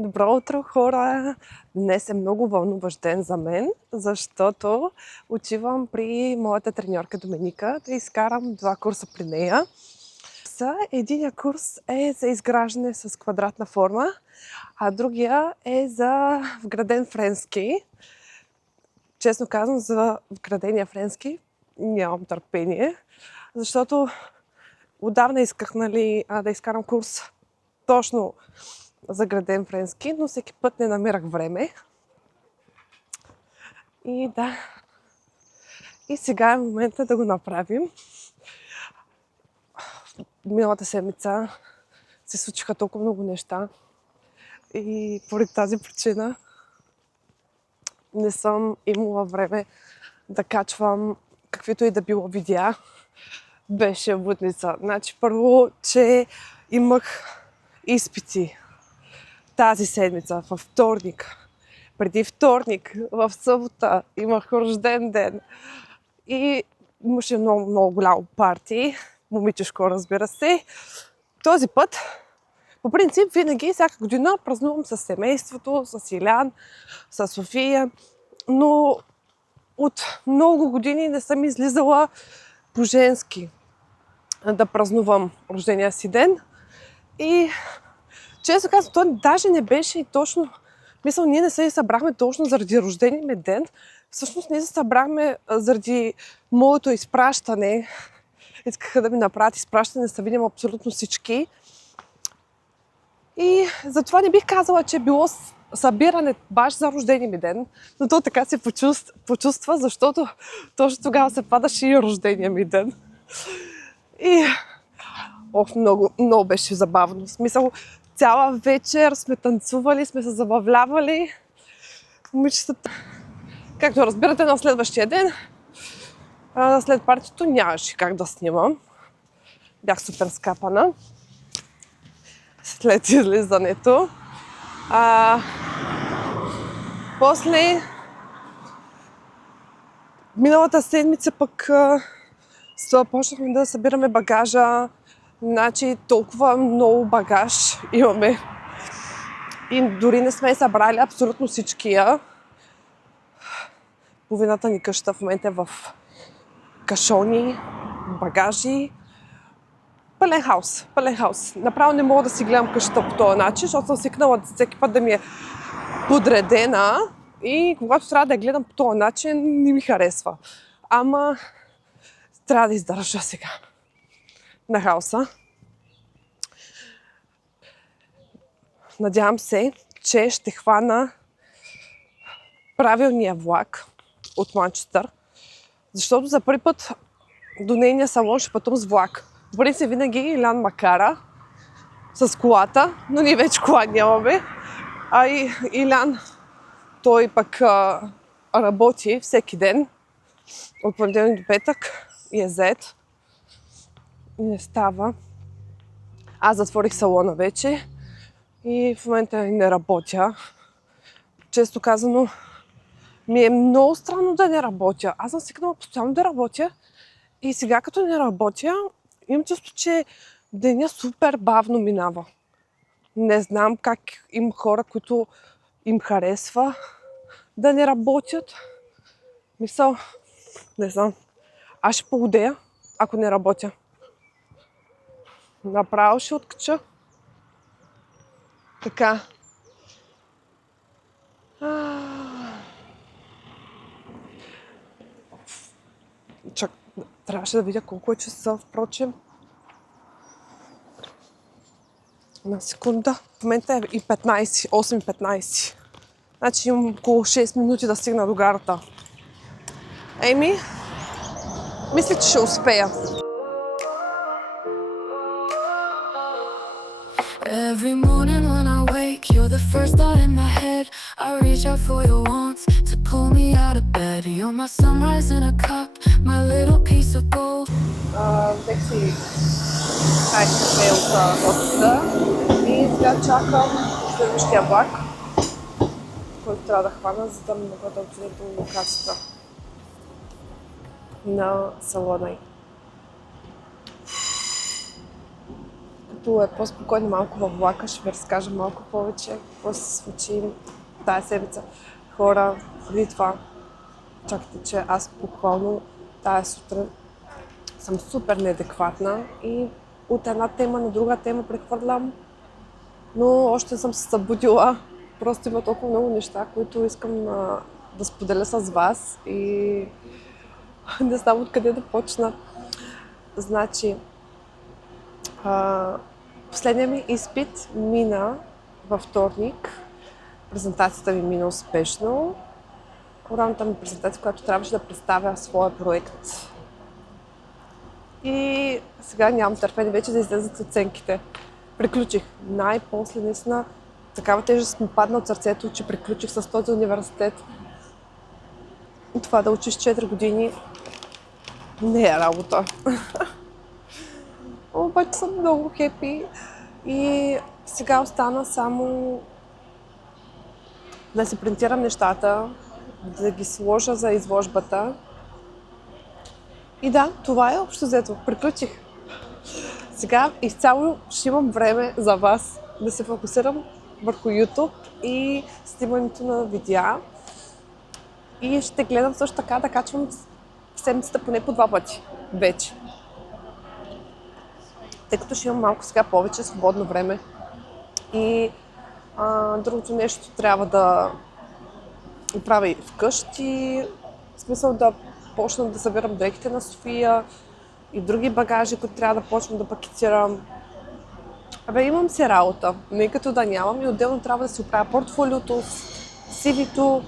Добро утро, хора! Днес е много вълнуващ ден за мен, защото отивам при моята треньорка Доминика да изкарам 2 курса при нея. Единия курс е за изграждане с квадратна форма, а другия е за вграден френски. Честно казвам, за вградения френски нямам търпение, защото отдавна исках да изкарам курс точно за граден френски, но всеки път не намирах време. И сега е момента да го направим. Миналата седмица се случиха толкова много неща и поради тази причина не съм имала време да качвам каквито и да било видеа. Беше будница. Значи първо, че имах изпити тази седмица, във вторник. Преди вторник, в събота, имах рожден ден. И имаше много голямо парти. Момичешко, разбира се. Този път, по принцип, винаги, всяка година празнувам с семейството, с Илян, с София. Но от много години не съм излизала по-женски да празнувам рождения си ден. И често казвам, той даже не беше и точно... Мисля, ние не се събрахме точно заради рождения ми ден. Всъщност ние се събрахме заради моето изпращане. Искаха да ми направят изпращане, да се видим абсолютно всички. И затова не бих казала, че е било събиране баш за рождения ми ден. Но то така се почувства, защото точно тогава се падаше и рождения ми ден. И... много беше забавно. В смисъл, цяла вечер сме танцували, сме се забавлявали. Момичетата, както разбирате, на следващия ден, след партито нямаше как да снимам. Бях супер скапана след излизането. После миналата седмица пък почнахме да събираме багажа. Значи толкова много багаж имаме. И дори не сме събрали абсолютно всичкия. Половината ни къща в момента е в кашони, багажи. Пълен хаос. Направо не мога да си гледам къщата по този начин, защото съм свикнала всеки път да ми е подредена. И когато трябва да я гледам по този начин, не ми харесва. Ама трябва да издържа сега на хаоса. Надявам се, че ще хвана правилния влак от Манчестър, защото за първи път до нейния салон ще пътувам с влак. В принцип винаги Илян ма кара с колата, но ние вече кола нямаме. А и Илян, той пък работи всеки ден, от понеделник до петък и е зает. И не става. Аз затворих салона вече и в момента не работя. Често казано, ми е много странно да не работя. Аз съм свикнала постоянно да работя и сега като не работя, имам чувство, че деня супер бавно минава. Не знам как има хора, които им харесва да не работят. Мисъл, не знам. Аз ще похудея, ако не работя. Направо ще откача. Така. Чак, трябваше да видя колко е часа, впрочем. На секунда. В момента е и 15, 8:15. Значи имам около 6 минути да стигна до гарата. Мисля, че ще успея. Every morning when I wake, you're the first thought in my head. I reach out for your warmth to pull me out of bed. You're my sunrise in a cup, my little piece of gold. Взех си кафе от офиса и сега чакам следващия влак, който трябва да хвана, за да мога да отида до локацията на салона. като е по-спокойно малко във влака, ще ви разкажа малко повече какво се случи тази седмица. Хора, преди това, чакайте, че аз буквално тази сутрин съм супер неадекватна и от една тема на друга тема прехвърлям, но още съм се събудила. Просто има толкова много неща, които искам да споделя с вас и не знам откъде да почна. Значи, последният ми изпит мина във вторник. Презентацията ми мина успешно. Оралната ми презентация, която трябваше да представя своя проект. И сега нямам търпение вече да излезат оценките. Приключих. Най-после наистина такава тежест ми падна от сърцето, че приключих с този университет. Това да учиш 4 години не е работа. Обаче съм много хепи и сега остана само да си принтирам нещата, да ги сложа за изложбата. И да, това е общо взето. Приключих. Сега изцяло ще имам време за вас да се фокусирам върху YouTube и снимането на видеа. И ще гледам също така да качвам седмицата поне по 2 пъти вече. Тъй като ще имам малко сега повече свободно време. И другото нещо трябва да правя и вкъщи. В смисъл да почна да събирам дрехите на София и други багажи, които трябва да почна да пакетирам. Имам си работа, не като да нямам и отделно трябва да си оправя портфолиото, CV-то,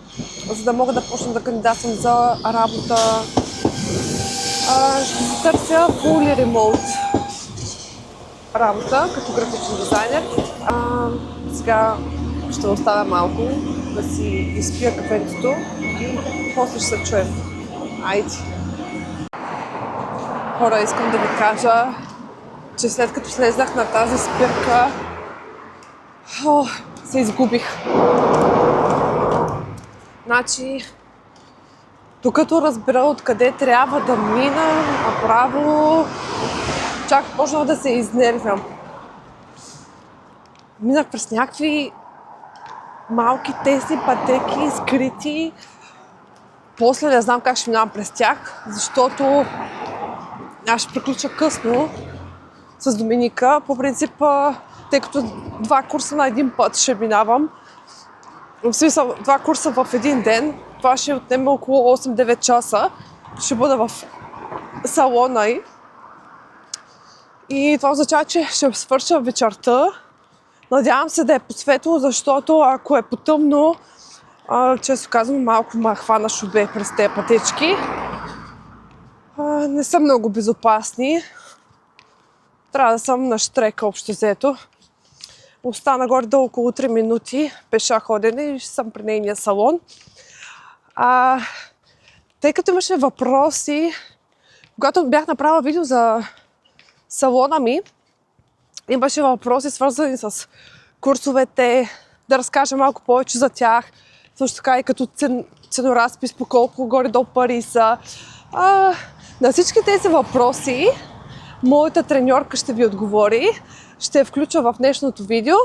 за да мога да почна да кандидатствам за работа. Ще се търся fully remote работа като графичен дизайнер. Сега ще оставя малко да си изпия кафенцето и после ще се чуем. Айде! Хора, искам да ви кажа, че след като слезнах на тази спирка, се изгубих. Значи, докато разбера откъде трябва да мина, направо чак почнах да се изнервям. Минах през някакви малки тесни пътеки, скрити. После не знам как ще минавам през тях, защото аз ще приключа късно с Доминика. По принцип, тъй като 2 курса на един път ще минавам, в смисъл 2 курса в един ден, това ще отнеме около 8-9 часа. Ще бъда в салона и това означава, че ще свърша вечерта. Надявам се да е по светло, защото ако е потъмно, често казвам, малко ме хвана шубе през тези пътечки. Не са много безопасни. Трябва да съм на штрека общо взето. Остана горе-долу около 3 минути пеша ходене и ще съм при нейния салон. Тъй като имаше въпроси, когато бях направила видео за салона ми, имаше въпроси свързани с курсовете, да разкажа малко повече за тях, също така и като ценоразпис по колко горе-долу пари са. На всички тези въпроси моята треньорка ще ви отговори. Ще я включа в днешното видео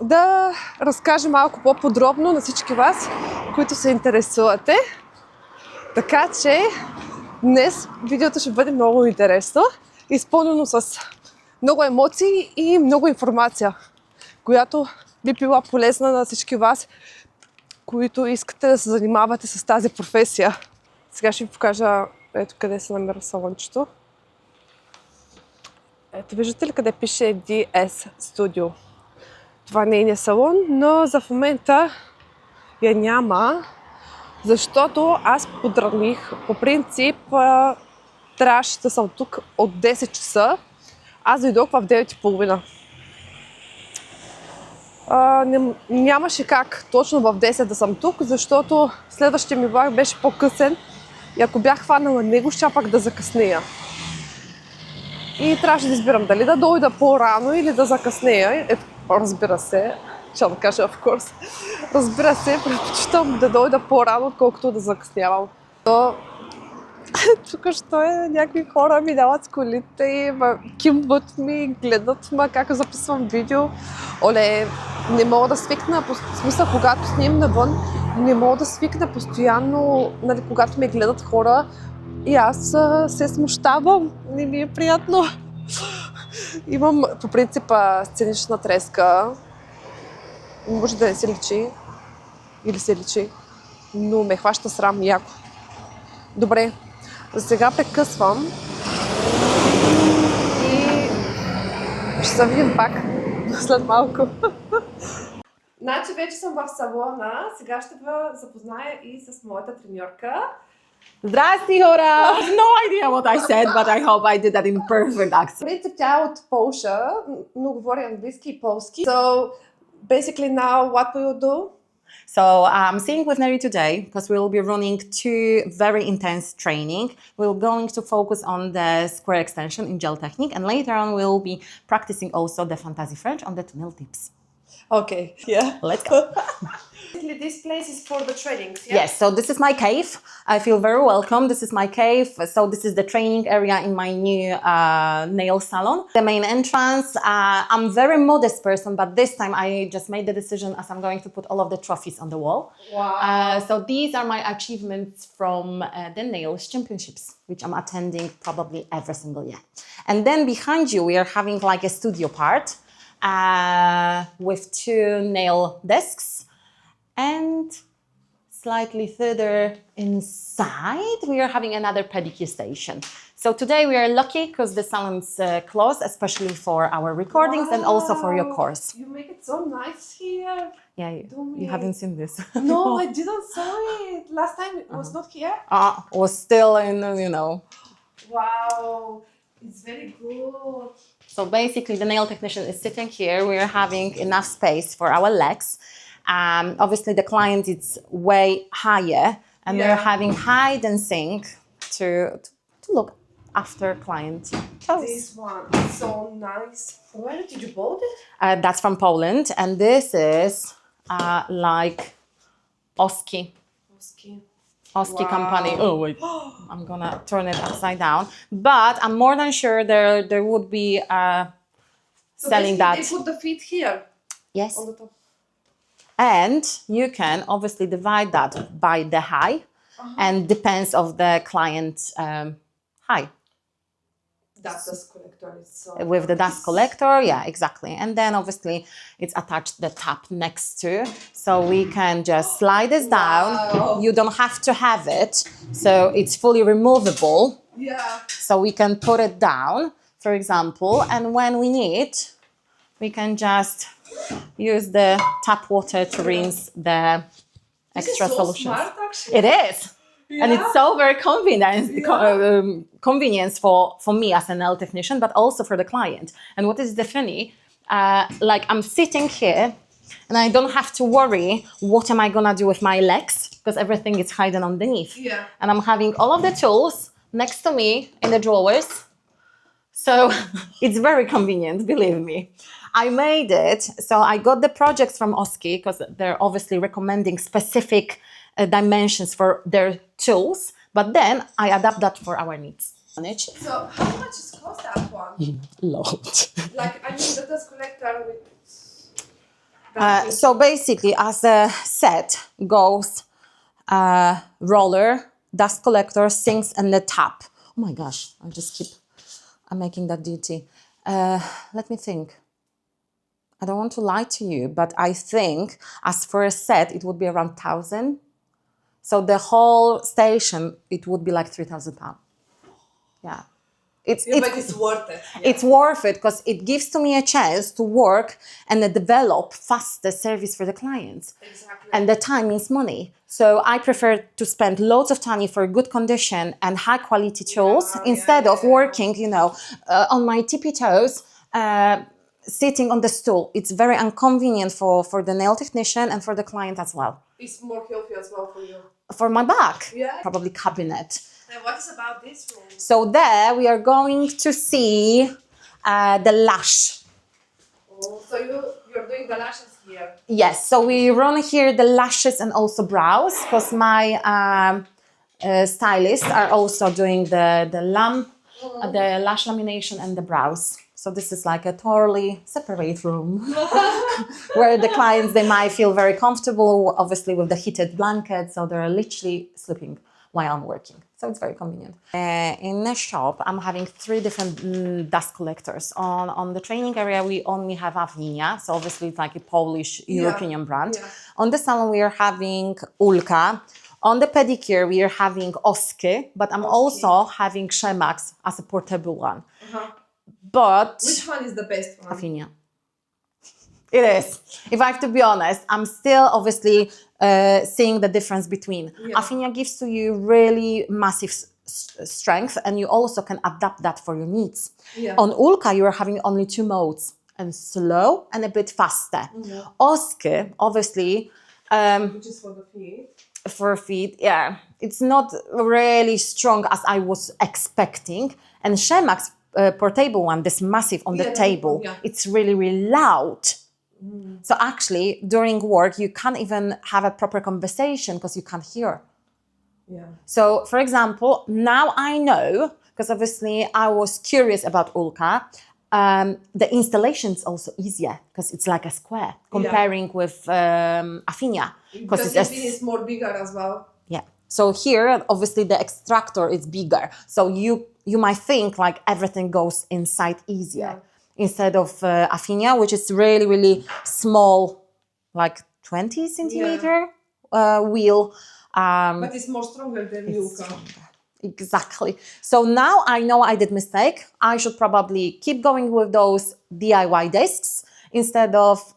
да разкажа малко по-подробно на всички вас, които се интересувате. Така че днес видеото ще бъде много интересно, изпълнено с много емоции и много информация, която би била полезна на всички вас, които искате да се занимавате с тази професия. Сега ще ви покажа ето къде се намира салончето. Ето виждате ли къде пише DS Studio. Това е нейният салон, но за в момента я няма, защото аз подраних. По принцип трябваше да съм тук от 10 часа. Аз дойдох в 9:30. Нямаше как точно в 10 да съм тук, защото следващия ми влак беше по-късен и ако бях хванала него, ще пак да закъснея. И трябваше да избирам дали да дойда по-рано или да закъснея. Разбира се, ще да кажа в курс. Разбира се, предпочитам да дойда по-рано, отколкото да закъснявам. Но тук що е, някакви хора минават с колите и кимват ми, гледат ма как записвам видео. Оле, не мога да свикна, в смисъл, когато снимам навън, не мога да свикна постоянно, нали, когато ме гледат хора и аз се смущавам, не ми е приятно. Имам по принцип сценична треска, може да не се личи или се личи, но ме хваща срам яко. Добре, за сега прекъсвам и ще се видим пак след малко. Значи вече съм в салона, сега ще ви запозная и с моята треньорка. Здрасти, хора! No idea what I said, but I hope I did that in perfect accent. В принцип тя е от Полша, но говори английски и полски. So basically now what will you do? So I'm seeing with Neri today because we'll be running 2 very intense training. We're going to focus on the square extension in gel technique, and later on we'll be practicing also the fantasy French on the tunnel tips. Okay, yeah. Let's go. This place is for the trainings, yeah? Yes, so this is my cave. I feel very welcome. This is my cave. So this is the training area in my new nail salon. The main entrance. I'm a very modest person, but this time I just made the decision as I'm going to put all of the trophies on the wall. Wow. So these are my achievements from the nails championships, which I'm attending probably every single year. And then behind you, we are having like a studio part with 2 nail desks. And slightly further inside, we are having another pedicure station. So today we are lucky because the salon's closed, especially for our recordings and also for your course. You make it so nice here. Yeah, you haven't seen this. No, I didn't saw it. Last time it was not here. Was still in, you know. Wow, it's very good. So basically the nail technician is sitting here. We are having enough space for our legs. Obviously the client is way higher and we're having hide and seek to look after client toes. This one is so nice. Where did you bought it? That's from Poland, and this is like Oski Wow. company. Oh wait, I'm gonna turn it upside down. But I'm more than sure there would be selling that. They put the feet here. Yes. On the top. And you can obviously divide that by the height and depends of the client's height. Dust collector is so With the dust collector, yeah, exactly. And then obviously it's attached the tap next to, so we can just slide this down. You don't have to have it, so it's fully removable. Yeah. So we can put it down, for example, and when we need, we can just use the tap water to rinse the extra This is so solutions. smart, actually. It is. And it's so very convenience for me as a nail technician, but also for the client. And what is the funny, like I'm sitting here and I don't have to worry what am I gonna do with my legs because everything is hidden underneath. Yeah. And I'm having all of the tools next to me in the drawers. So it's very convenient, believe me. I made it, so I got the projects from Oski because they're obviously recommending specific dimensions for their tools, but then I adapt that for our needs. So how much is cost that one? Lot. Like I mean the dust collector with. So basically, as a set goes roller, dust collector, sinks, and the tap. Oh my gosh, I'm making that duty. Let me think. I don't want to lie to you, but I think as for a set, it would be around 1,000. So the whole station, it would be like £3,000. Yeah. But it's worth it. Yeah. It's worth it because it gives to me a chance to work and develop faster service for the clients. Exactly. And the time is money. So I prefer to spend loads of money for good condition and high quality tools instead of working, on my tippy toes, sitting on the stool. It's very inconvenient for the nail technician and for the client as well. It's more healthy as well for you. For my back, Yeah. probably cabinet. And what is about this room? So there we are going to see the lash. Oh, so you're doing the lashes here? Yes, so we run here the lashes and also brows because my stylists are also doing the lash lamination and the brows. So this is like a totally separate room where the clients, they might feel very comfortable, obviously with the heated blanket. So they're literally sleeping while I'm working. So it's very convenient. In the shop, I'm having 3 different dust collectors. On the training area, we only have Afinia. So obviously it's like a Polish European brand. Yeah. On the salon, we are having Ulka. On the pedicure, we are having Oski, but I'm also having Shemax as a portable one. But which one is the best one? Afinia. It is. If I have to be honest, I'm still obviously seeing the difference between. Afinia gives to you really massive strength, and you also can adapt that for your needs. On Ulka, you are having only 2 modes, and slow and a bit faster. Oski, obviously, which is for the feet. For feet, yeah, it's not really strong as I was expecting. And Shemax portable one, this massive on the table, it's really, really loud. So actually, during work, you can't even have a proper conversation because you can't hear. So, for example, now I know, because obviously I was curious about Ulka, the installation is also easier because it's like a square comparing with Afinia. Because Afinia is more bigger as well. Yeah. So here, obviously, the extractor is bigger. So you might think like everything goes inside easier instead of Afinia, which is really, really small, like 20 centimeter wheel. But it's more stronger than Ulka. Exactly. So now I know I did mistake. I should probably keep going with those DIY discs instead of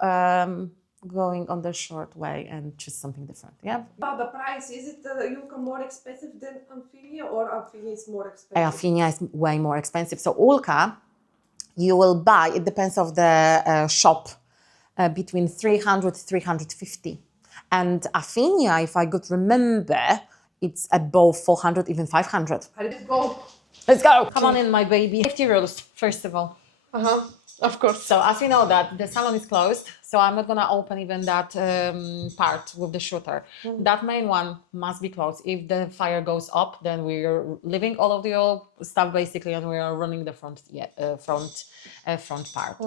going on the short way and choose something different. Yeah. About the price, is it Ulka more expensive than Afinia, or Afinia is more expensive? Afinia is way more expensive. So Ulka, you will buy, it depends of the shop, between 300 to 350. And Afinia, if I could remember, it's above 400, even 500. Let's go. Let's go. Come on in, my baby. Safety rules, first of all. Of course. So as you know that the salon is closed, so I'm not gonna open even that part with the shooter. That main one must be closed. If the fire goes up, then we're leaving all of the old stuff basically, and we are running the front part.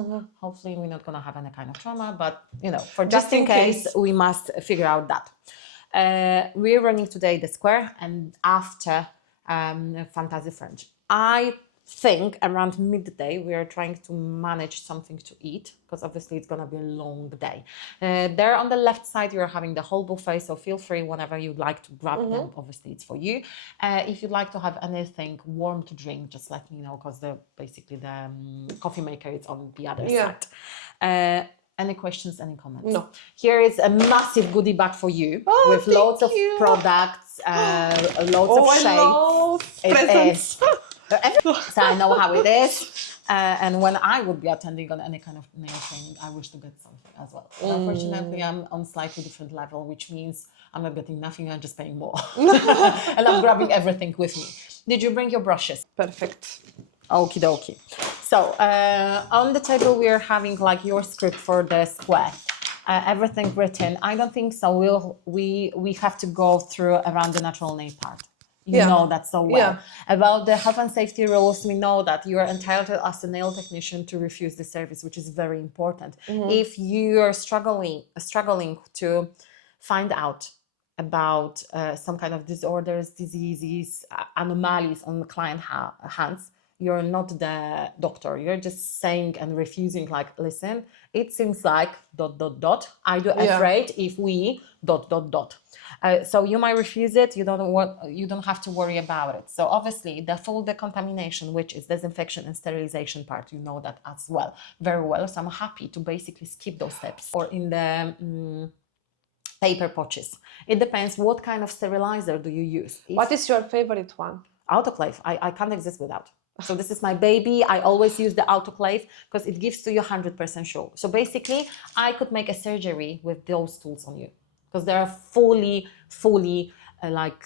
Hopefully we're not gonna have any kind of trauma, but you know, for just in case, we must figure out that. We're running today the square and after Fantasy French. I think around midday we are trying to manage something to eat because obviously it's gonna be a long day. There on the left side you're having the whole buffet, so feel free whenever you'd like to grab them. Obviously it's for you. If you'd like to have anything warm to drink, just let me know because basically the coffee maker is on the other side. Any questions, any comments? No. Here is a massive goodie bag for you with loads of products, loads of shapes. It is. So I know how it is. And when I would be attending on any kind of nail training, I wish to get something as well. Unfortunately, I'm on slightly different level, which means I'm not getting nothing, I'm just paying more. And I'm grabbing everything with me. Did you bring your brushes? Perfect. Okie dokie. So on the table we are having like your script for the square. Everything written. I don't think so. We have to go through around the natural nail part. You know that so well. About the health and safety rules, we know that you are entitled as a nail technician to refuse the service, which is very important. If you are struggling to find out about some kind of disorders, diseases, anomalies on the client hands, you're not the doctor. You're just saying and refusing like, listen, it seems like ... I do afraid if we ... So you might refuse it. You don't have to worry about it. So obviously the full decontamination, which is disinfection and sterilization part, you know that as well, very well. So I'm happy to basically skip those steps. Or in the paper pouches. It depends what kind of sterilizer do you use. What is your favorite one? Autoclave. I can't exist without. So this is my baby. I always use the autoclave because it gives to you 100% sure. So basically, I could make a surgery with those tools on you because they are fully like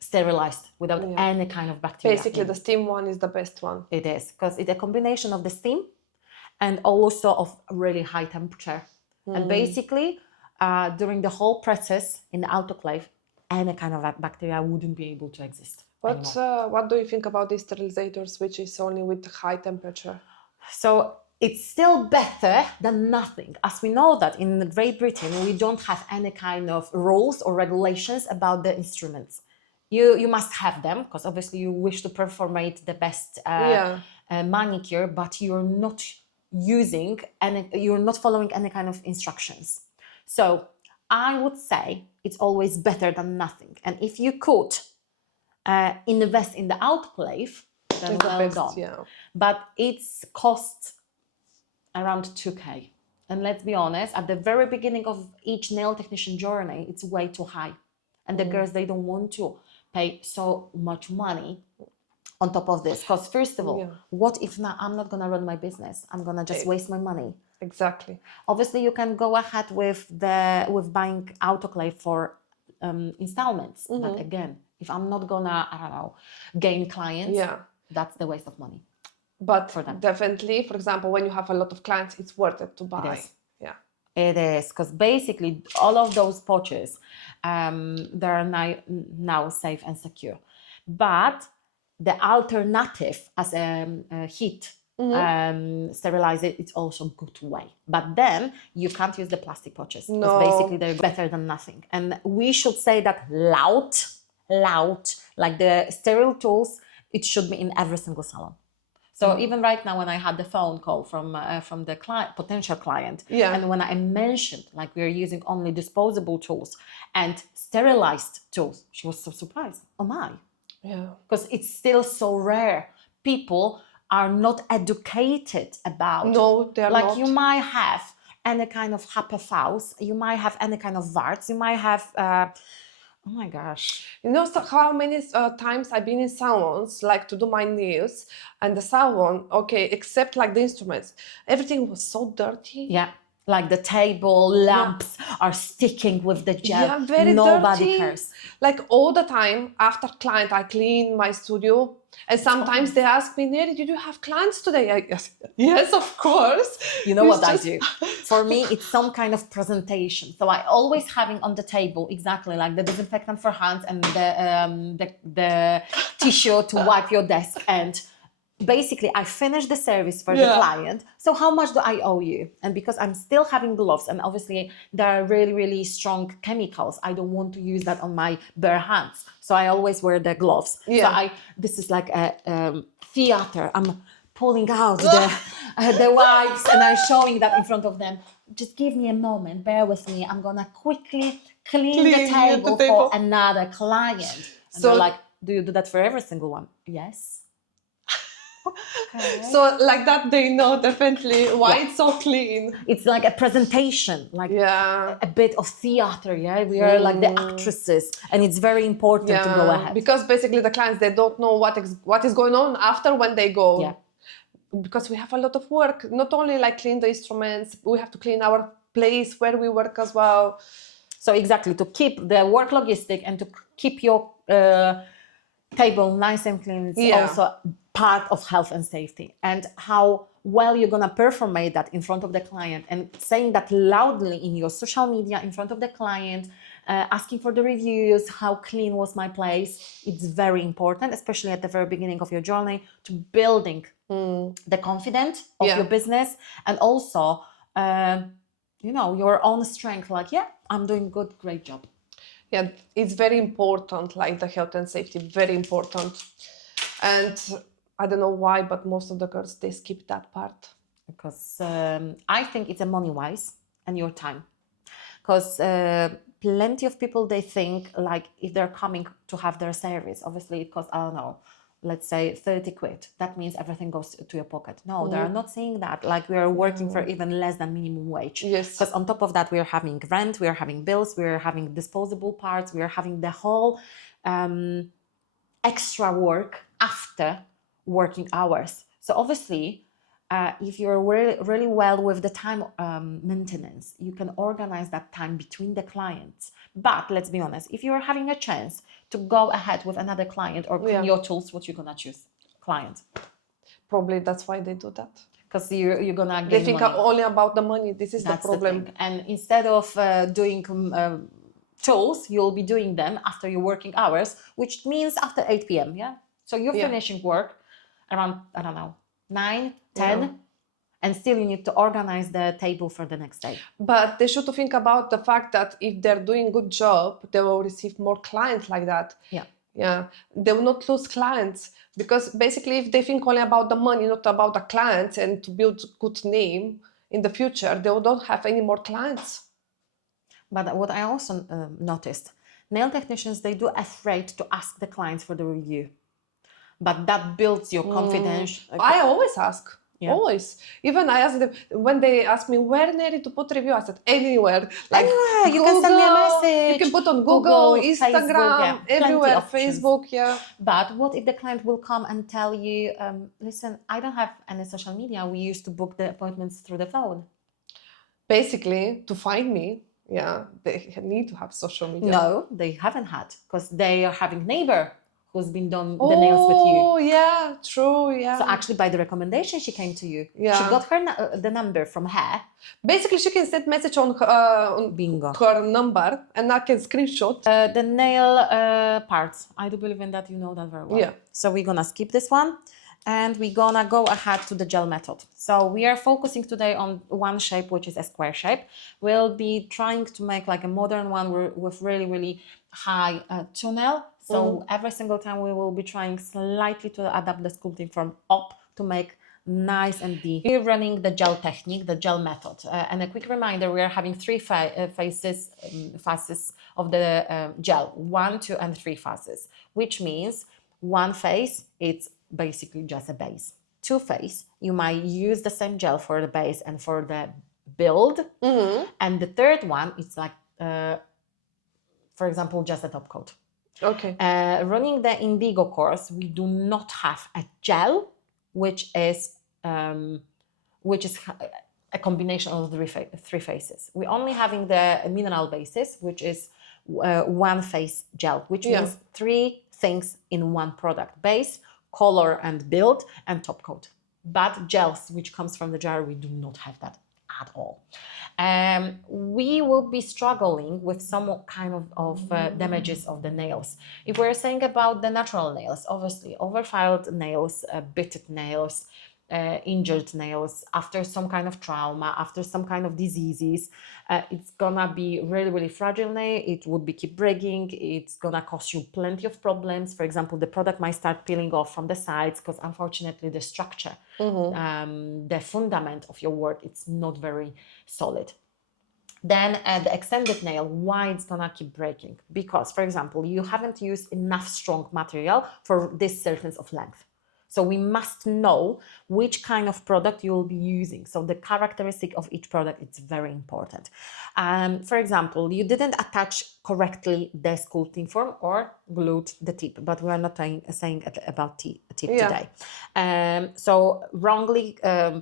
sterilized without any kind of bacteria. Basically, the steam one is the best one. It is because it's a combination of the steam and also of really high temperature. And basically, during the whole process in the autoclave, any kind of bacteria wouldn't be able to exist anymore. What do you think about these sterilizators, which is only with high temperature? So it's still better than nothing. As we know that in Great Britain, we don't have any kind of rules or regulations about the instruments. You must have them because obviously you wish to perform the best manicure, but you're not you're not following any kind of instructions. So I would say it's always better than nothing. And if you could invest in the autoclave, then It's the well best, done. yeah. But it's cost around 2K. And let's be honest, at the very beginning of each nail technician journey, it's way too high. And the girls, they don't want to pay so much money on top of this. Because first of all, what if now I'm not going to run my business? I'm going to just waste my money. Exactly. Obviously, you can go ahead with buying autoclave for installments. But again, if I'm not going to, I don't know, gain clients, that's the waste of money. But for them. Definitely, for example, when you have a lot of clients, it's worth it to buy. It is. Yeah. It is, because basically all of those pouches, they are now safe and secure. But the alternative as a heat sterilizer, it's also good way. But then you can't use the plastic pouches. Because basically they're better than nothing. And we should say that loud, like the sterile tools, it should be in every single salon. So even right now, when I had the phone call from the potential client, and when I mentioned like we are using only disposable tools and sterilized tools, she was so surprised. Oh my! Yeah. Because it's still so rare. People are not educated about. No, they are like not. You might have any kind of HPVs, you might have any kind of VARTs, you might have. Oh my gosh. You know how many times I've been in salons, like to do my nails, and the salon, except like the instruments, everything was so dirty. Yeah, like the table, lamps are sticking with the gel. Yeah, very Nobody dirty. cares. Like all the time after client, I clean my studio. And sometimes they ask me, Neri, did you have clients today? Yes, of course. You know what I do? For me, it's some kind of presentation. So I always having on the table exactly like the disinfectant for hands and the tissue to wipe your desk. And basically, I finish the service for the client. So how much do I owe you? And because I'm still having gloves, and obviously there are really, really strong chemicals, I don't want to use that on my bare hands. So I always wear the gloves. So this is like a theater. I'm pulling out the wipes and I'm showing that in front of them. Just give me a moment, bear with me. I'm gonna quickly clean the table for another client. And they're like, do you do that for every single one? Yes. Okay. So like that they know definitely why it's so clean. It's like a presentation, like a bit of theater. We are like the actresses, and it's very important to go ahead. Because basically the clients, they don't know what is going on after when they go. Because we have a lot of work, not only like clean the instruments, we have to clean our place where we work as well. So exactly, to keep the work logistic and to keep your table nice and clean, it's also part of health and safety. And how well you're going to perform that in front of the client and saying that loudly in your social media in front of the client, asking for the reviews, how clean was my place. It's very important, especially at the very beginning of your journey, to building the confidence of your business, and also your own strength, like I'm doing good, great job. Yeah, it's very important, like the health and safety, very important. And I don't know why, but most of the girls, they skip that part. Because I think it's a money-wise and your time. Because plenty of people, they think like if they're coming to have their service, obviously it costs, I don't know, let's say 30 quid. That means everything goes to your pocket. No, they are not saying that. Like we are working for even less than minimum wage. Yes. Because on top of that, we are having rent, we are having bills, we are having disposable parts, we are having the whole extra work after working hours. So obviously, if you're really well with the time maintenance, you can organize that time between the clients. But let's be honest, if you're having a chance to go ahead with another client or clean your tools, what you're gonna choose? Client. Probably that's why they do that. Because you're gonna gain They think money. Only about the money. This is the problem. And instead of doing tools, you'll be doing them after your working hours, which means after 8 p.m. Yeah. So you're finishing work around, I don't know, 9, 10, and still you need to organize the table for the next day. But they should think about the fact that if they're doing a good job, they will receive more clients like that. Yeah. Yeah, they will not lose clients, because basically if they think only about the money, not about the clients, and to build good name in the future, they will not have any more clients. But what I also noticed, nail technicians, they do afraid to ask the clients for the review. But that builds your confidence. I always ask. Always. Even I ask them, when they ask me, where near to put review, I said, anywhere. Like you Google, can send me a message. You can put on Google, Facebook, Instagram, everywhere, Facebook, But what if the client will come and tell you, listen, I don't have any social media. We used to book the appointments through the phone. Basically, to find me, they need to have social media. No, they haven't had, because they are having neighbor who's been done the nails with you. Oh, yeah, true, yeah. So actually, by the recommendation, she came to you. Yeah. She got her the number from her. Basically, she can send message on her, Bingo. her number, and I can screenshot. The nail parts, I do believe in that, you know that very well. Yeah. So we're gonna skip this one, and we're gonna go ahead to the gel method. So we are focusing today on one shape, which is a square shape. We'll be trying to make like a modern one with really, really high toenail. So every single time we will be trying slightly to adapt the sculpting from up to make nice and deep. We're running the gel technique, the gel method. And a quick reminder, we are having 3 phases of the gel, 1, 2, and 3 phases, which means 1 phase, it's basically just a base. 2 phase, you might use the same gel for the base and for the build. And the 3rd one, it's like, for example, just a top coat. Okay. Running the Indigo course, we do not have a gel, which is a combination of the 3 phases. We're only having the mineral basis, which is 1 phase gel, which means 3 things in 1 product: base, color and build, and top coat. But gels, which comes from the jar, we do not have that at all. We will be struggling with some kind of damages of the nails. If we're saying about the natural nails, obviously overfiled nails, bitted nails, injured nails, after some kind of trauma, after some kind of diseases, it's gonna be really, really fragile nail. It would be keep breaking. It's gonna cause you plenty of problems. For example, the product might start peeling off from the sides because unfortunately the structure, the fundament of your work, it's not very solid. Then the extended nail, why it's gonna keep breaking? Because, for example, you haven't used enough strong material for this surface of length. So we must know which kind of product you will be using. So the characteristic of each product, it's very important. For example, you didn't attach correctly the sculpting form or glued the tip, but we are not saying about tip today. So wrongly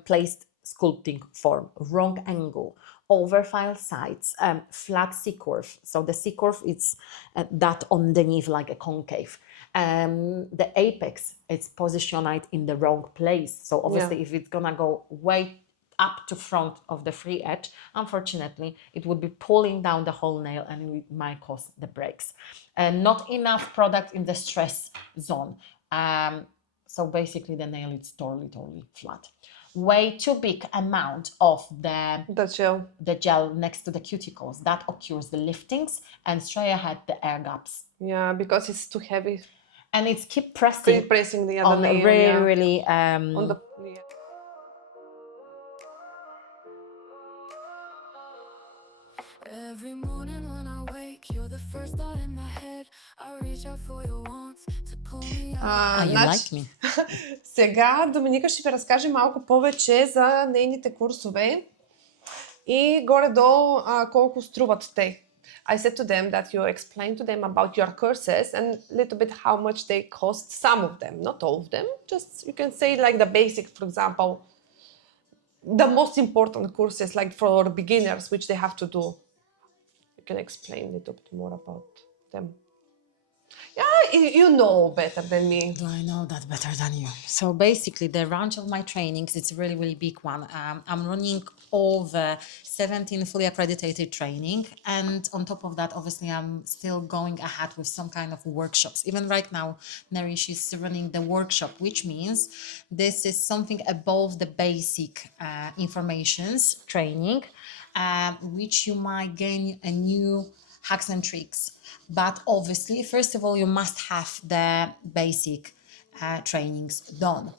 placed sculpting form, wrong angle, overfile sides, flat C-curve. So the C-curve is that underneath like a concave. The apex, it's positioned in the wrong place. So obviously if it's gonna go way up to front of the free edge, unfortunately, it would be pulling down the whole nail and it might cause the breaks. Not enough product in the stress zone. So basically the nail is totally flat. Way too big amount of the gel next to the cuticles, that occurs the liftings, and straight ahead the air gaps. Yeah, because it's too heavy. And it's keep pressing the other on nail, really on the Every morning when I wake, you're the first thought in my head. I reach out for your warmth to pull me out. You like me. Сега Доминика ще ви разкаже малко повече за нейните курсове и горе-долу колко струват те. I said to them that you explain to them about your courses and a little bit how much they cost, some of them, not all of them. Just you can say like the basic, for example, the most important courses like for beginners which they have to do. You can explain a little bit more about them. Yeah, you know better than me. Do I know that better than you? So basically, the range of my trainings, it's a really, really big one. I'm running over 17 fully accredited training. And on top of that, obviously, I'm still going ahead with some kind of workshops. Even right now, Neri, she's running the workshop, which means this is something above the basic informations training, which you might gain a new hacks and tricks. But obviously, first of all, you must have the basic trainings done.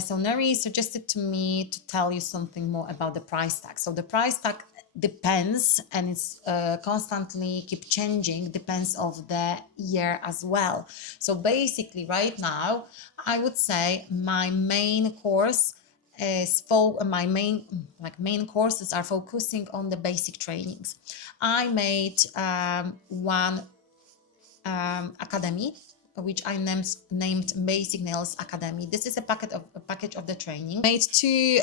So Neri suggested to me to tell you something more about the price tag. So the price tag depends, and it's constantly keep changing, depends of the year as well. So basically right now, I would say my main course is my main courses are focusing on the basic trainings. I made one academy, which I named Basic Nails Academy. This is a package of the training. Made two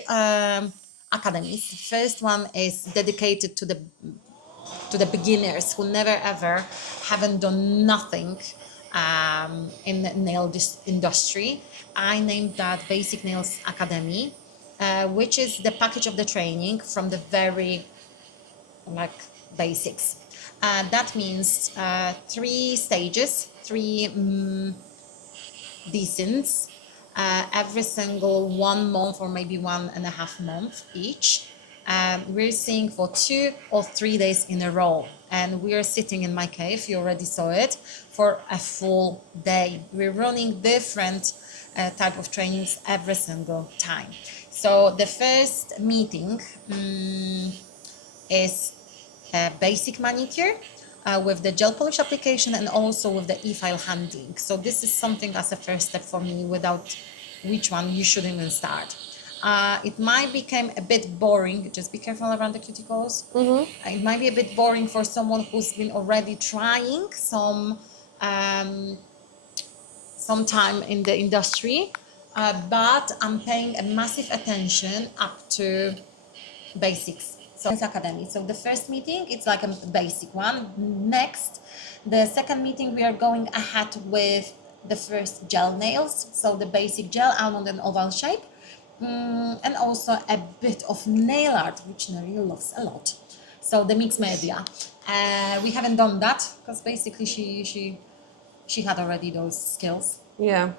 academies. The first one is dedicated to the beginners who never ever haven't done nothing in the nail industry. I named that Basic Nails Academy, which is the package of the training from the very basics. That means 3 stages, 3 descents, every single 1 month or maybe 1.5 months each. We're seeing for 2 or 3 days in a row, and we're sitting in my cave, you already saw it, for a full day. We're running different type of trainings every single time. So the first meeting is basic manicure with the gel polish application and also with the e-file handling. So this is something as a first step for me, without which one you shouldn't even start. It might become a bit boring. Just be careful around the cuticles. It might be a bit boring for someone who's been already trying some time in the industry, but I'm paying a massive attention up to basics. So it's academy. So the first meeting, it's like a basic one. Next, the second meeting, we are going ahead with the first gel nails. So the basic gel almond and oval shape, and also a bit of nail art, which Neri loves a lot. So the mixed media. We haven't done that because basically she had already those skills. Yeah.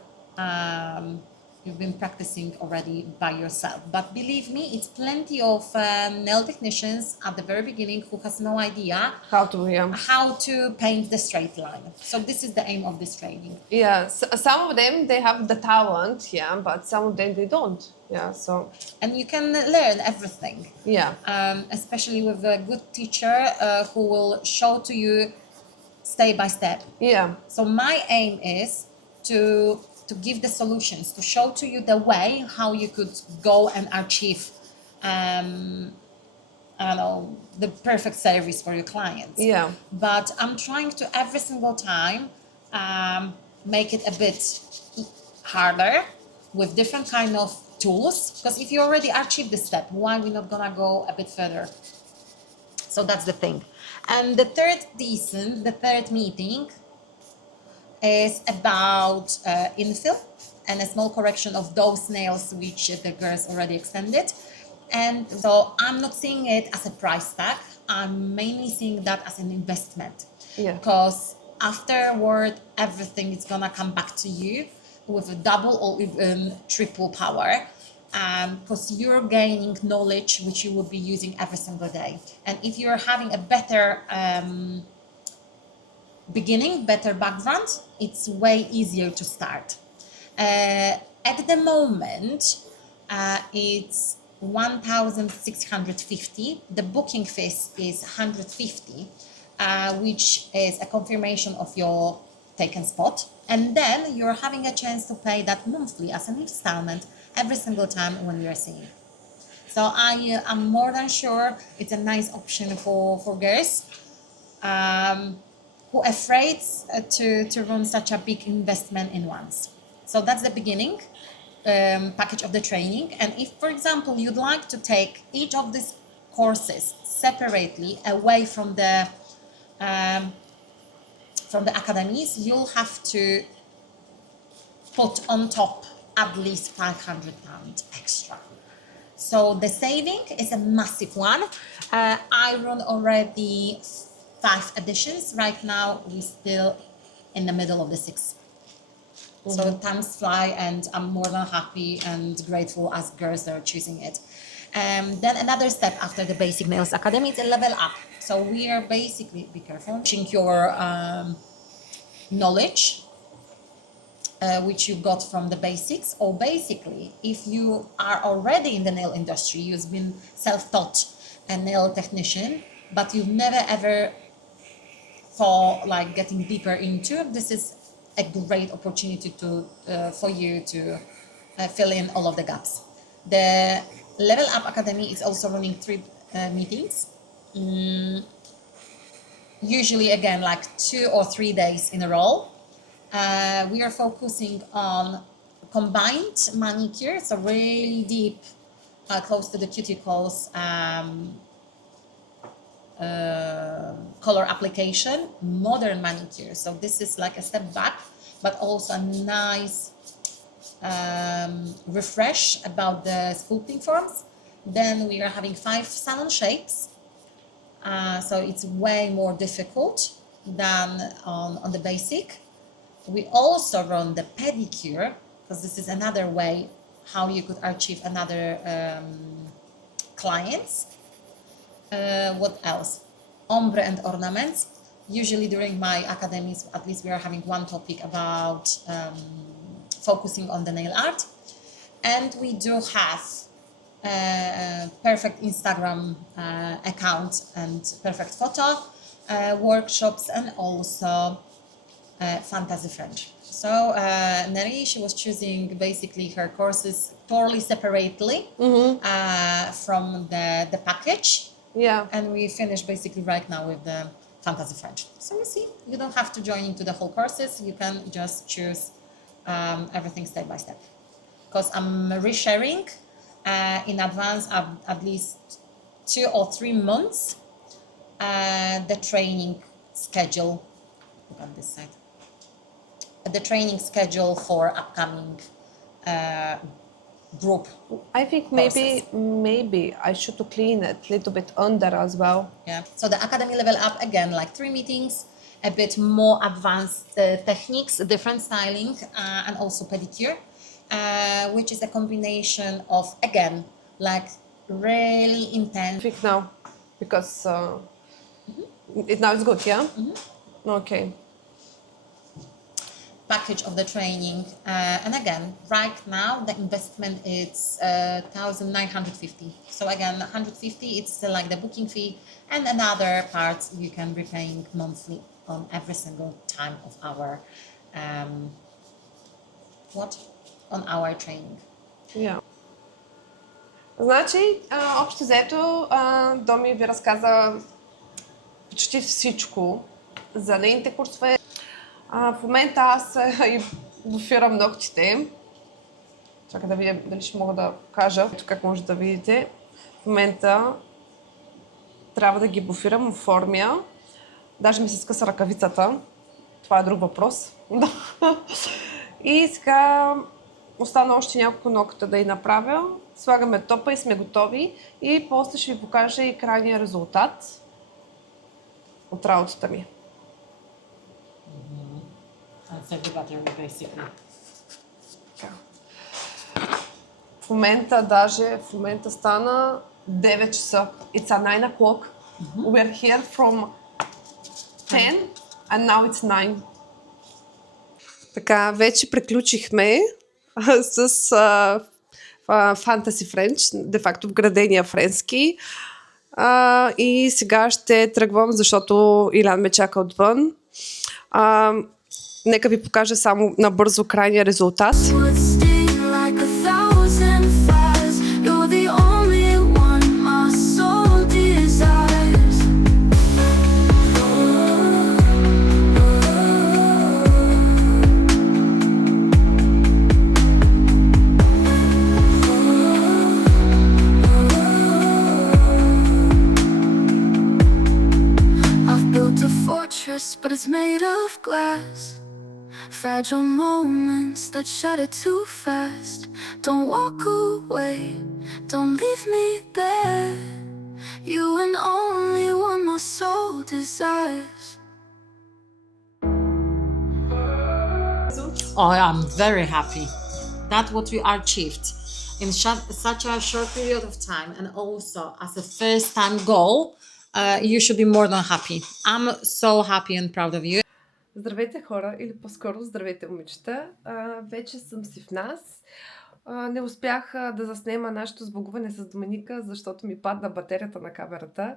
You've been practicing already by yourself. But believe me, it's plenty of nail technicians at the very beginning who has no idea how to paint the straight line. So this is the aim of this training. Yeah, some of them, they have the talent, but some of them, they don't. Yeah, so... And you can learn everything. Yeah. Especially with a good teacher who will show to you step by step. Yeah. So my aim is to give the solutions, to show to you the way how you could go and achieve the perfect service for your clients. Yeah. But I'm trying to every single time make it a bit harder with different kind of tools, because if you already achieved the step, why we're not gonna go a bit further? So that's the thing. And the third meeting is about infill and a small correction of those nails which the girls already extended. And so I'm not seeing it as a price tag. I'm mainly seeing that as an investment. Yeah. Because afterward, everything is gonna come back to you with a double or even triple power. Because you're gaining knowledge which you will be using every single day. And if you're having a better beginning, better background, it's way easier to start. At the moment, it's 1,650. The booking fee is 150, which is a confirmation of your taken spot. And then you're having a chance to pay that monthly as an installment every single time when we are seeing. So I'm more than sure it's a nice option for girls who are afraid to run such a big investment in once. So that's the beginning package of the training. And if, for example, you'd like to take each of these courses separately away from from the academies, you'll have to put on top at least £500 extra. So the saving is a massive one. I run already 5 editions. Right now, we're still in the middle of the 6. So times fly, and I'm more than happy and grateful as girls are choosing it. Then another step after the Basic Nails Academy is a level up. So we are basically, be careful, teaching your knowledge, which you got from the basics, or basically, if you are already in the nail industry, you've been self-taught a nail technician, but you've never ever thought like getting deeper into, this is a great opportunity to for you to fill in all of the gaps. The Level Up Academy is also running 3 meetings. Usually again like 2 or 3 days in a row. We are focusing on combined manicure, so really deep, close to the cuticles, color application, modern manicure. So this is like a step back, but also a nice refresh about the sculpting forms. Then we are having 5 salon shapes. So it's way more difficult than on the basic. We also run the pedicure, because this is another way how you could achieve another clients. What else? Ombre and ornaments. Usually during my academies, at least we are having one topic about focusing on the nail art. And we do have perfect Instagram account and perfect photo workshops, and also fantasy French. So Neri, she was choosing basically her courses totally separately from the package. Yeah. And we finished basically right now with the fantasy French. So you see, you don't have to join into the whole courses. You can just choose everything step by step. Because I'm resharing in advance at least 2 or 3 months the training schedule. Look on this side. The training schedule for upcoming group. I think maybe I should clean it a little bit under as well. Yeah. So the Academy Level Up, again, like 3 meetings, a bit more advanced techniques, different styling, and also pedicure, which is a combination of, again, like really intense. I think now, because now it's good, yeah? Okay. Package of the training, and again, right now the investment is 1,950. So again, 150, it's like the booking fee, and another part you can be paying monthly on every single time of our on our training. Yeah. Значи, общо взето, Доми ви разказа почти всичко за нейните курсове. В момента аз и буфирам ногтите. Чакай да видя дали ще мога да покажа. Ето как може да видите. В момента трябва да ги буфирам, оформя. Даже ми се скъса ръкавицата. Това е друг въпрос. И сега остана още няколко ногта да й направя. Слагаме топа и сме готови. И после ще ви покажа и крайния резултат от работата ми. В момента стана 9 часа. It's a 9 o'clock. We're here from 10 and now it's 9. Така, вече приключихме с Fantasy French, де-факто вградения френски. И сега ще тръгвам, защото Илян ме чака отвън. Нека ви покажа само набързо крайния резултат. mattress, but it's made of glass. Fragile moments that shatter too fast. Don't walk away, don't leave me there. You and only one my soul desires. Oh, I'm very happy. That's what we achieved in such a short period of time, and also as a first-time goal, you should be more than happy. I'm so happy and proud of you. Здравейте хора, или по-скоро здравейте момичета. Вече съм си в нас. Не успях да заснема нашето сбогуване с Доминика, защото ми падна батерията на камерата.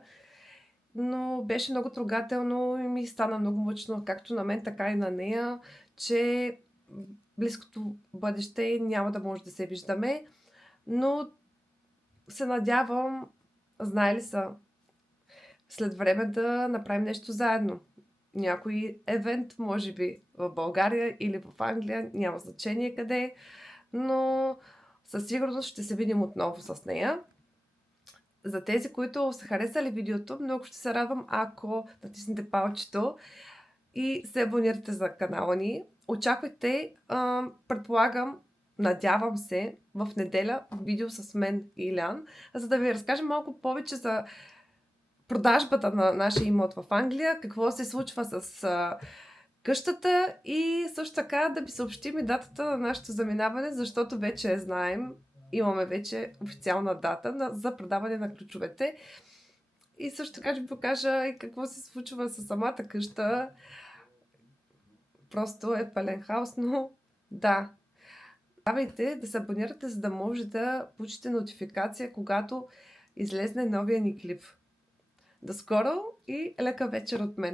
Но беше много трогателно и ми стана много мъчно, както на мен, така и на нея, че близкото бъдеще няма да може да се виждаме. Но се надявам, знае ли са, след време да направим нещо заедно. Някой евент, може би в България или в Англия, няма значение къде, но със сигурност ще се видим отново с нея. За тези, които са харесали видеото, много ще се радвам, ако натиснете палчето и се абонирате за канала ни. Очаквайте, предполагам, надявам се, в неделя видео с мен и Илян, за да ви разкажем малко повече за продажбата на нашия имот в Англия, какво се случва с къщата и също така да ви съобщим и датата на нашето заминаване, защото вече я знаем. Имаме вече официална дата за продаване на ключовете. И също така ще ви покажа и какво се случва с самата къща. Просто е пълен хаос, но да. Давайте да се абонирате, за да може да получите нотификация, когато излезне новия ни клип. До скоро и лека вечер от мен!